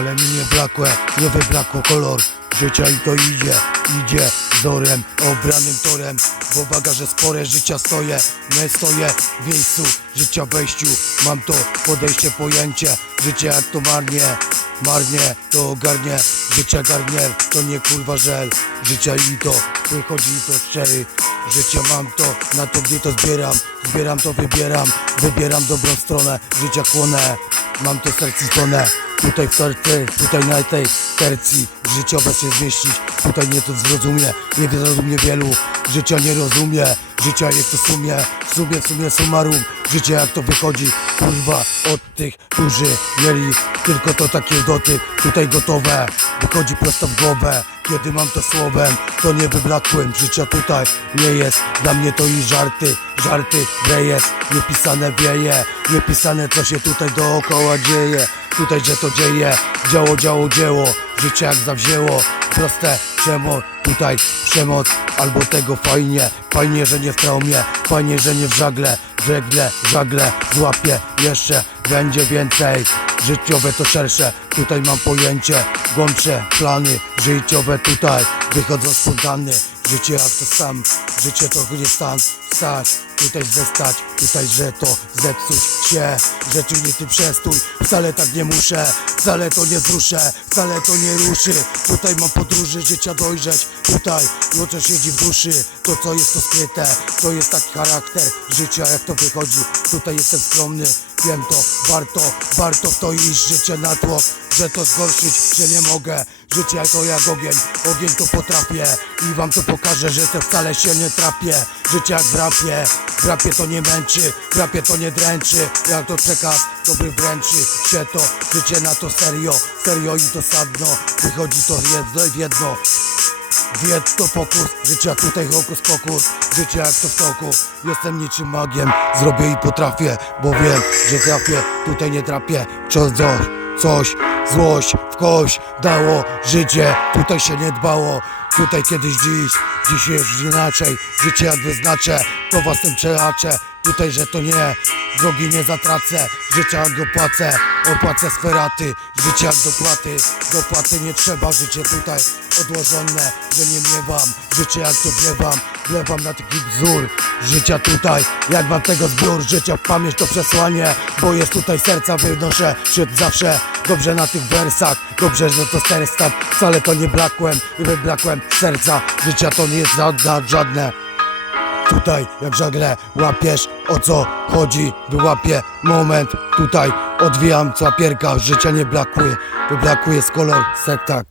Wcale mi nie brakło, nie wybrakło kolor Życia i to idzie, idzie wzorem, obranym torem. Bo bagaże spore życia stoję, nie stoję w miejscu Życia wejściu, mam to podejście, pojęcie Życie jak to marnie, marnie to ogarnie. Życia garnier, to nie kurwa żel. Życia i to, wychodzi to szczery Życie mam to, na to gdzie to zbieram. Zbieram to, wybieram, wybieram dobrą stronę Życia chłonę, mam to serce Tutaj w tercy, tutaj na tej tercji Życiowe się zmieścić, tutaj nie to zrozumie Nie zrozumie wielu, życia nie rozumie Życia jest to sumie, w sumie, w sumie summarum Życie jak to wychodzi, kurwa Od tych, którzy mieli tylko to takie doty Tutaj gotowe, wychodzi prosto w głowę Kiedy mam to słowem, to nie wybrakłem Życia tutaj nie jest, dla mnie to i żarty Żarty, rejestr, niepisane wieje Niepisane co się tutaj dookoła dzieje. Tutaj, że to dzieje, działo, działo, dzieło. Życie jak zawzięło, proste, czemu Tutaj przemoc, albo tego fajnie Fajnie, że nie w traumie, fajnie, że nie w żagle Żegle, żagle, złapię jeszcze Będzie więcej, życiowe to szersze Tutaj mam pojęcie, głębsze plany Życiowe tutaj, wychodzą spontany. Życie jak to sam, życie to nie stan. Stać, tutaj zestać, tutaj że to zepsuć się. Rzeczy nie ty przestój, wcale tak nie muszę. Wcale to nie wzruszę, wcale to nie ruszy. Tutaj mam podróży życia dojrzeć. Tutaj ludzie siedzi w duszy. To co jest to skryte, to jest taki charakter Życia jak to wychodzi, tutaj jestem skromny Wiem to, warto, warto w to iść Życie na tłok, że to zgorszyć się nie mogę. Życie to jak ogień, ogień to potrafię. I wam to pokażę, że to wcale się nie trapię. Życie jak w rapie, w rapie to nie męczy W rapie to nie dręczy, jak to przekaz dobry wręczy się to. Życie na to serio, serio i to sadno. Wychodzi to jedno w jedno Wiedz to pokus, życia tutaj hokus pokus Życie jak to w toku, jestem niczym magiem Zrobię i potrafię, bo wiem, że trafię Tutaj nie trapię, coś, coś Złość w kość dało życie Tutaj się nie dbało, tutaj kiedyś dziś Dziś już inaczej, życie jak wyznaczę To was tym przelaczę, tutaj że to nie Drogi nie zatracę, życia jak dopłacę Opłacę sferaty, życie jak dopłaty. Dopłaty nie trzeba, życie tutaj odłożone. Że nie miewam, życie jak to wlewam Wlewam na taki wzór Życia tutaj, jak mam tego zbiór Życia w pamięć to przesłanie. Bo jest tutaj serca wynoszę Wśród zawsze. Dobrze na tych wersach Dobrze, że to sterstat Wcale to nie brakłem, nie wybrakłem serca. Życia to nie jest żadne, żadne. Tutaj jak żagle łapiesz o co chodzi? Wyłapię moment. Tutaj Odwijam cłapierka Życia nie brakuje. Wybrakuje z kolor setak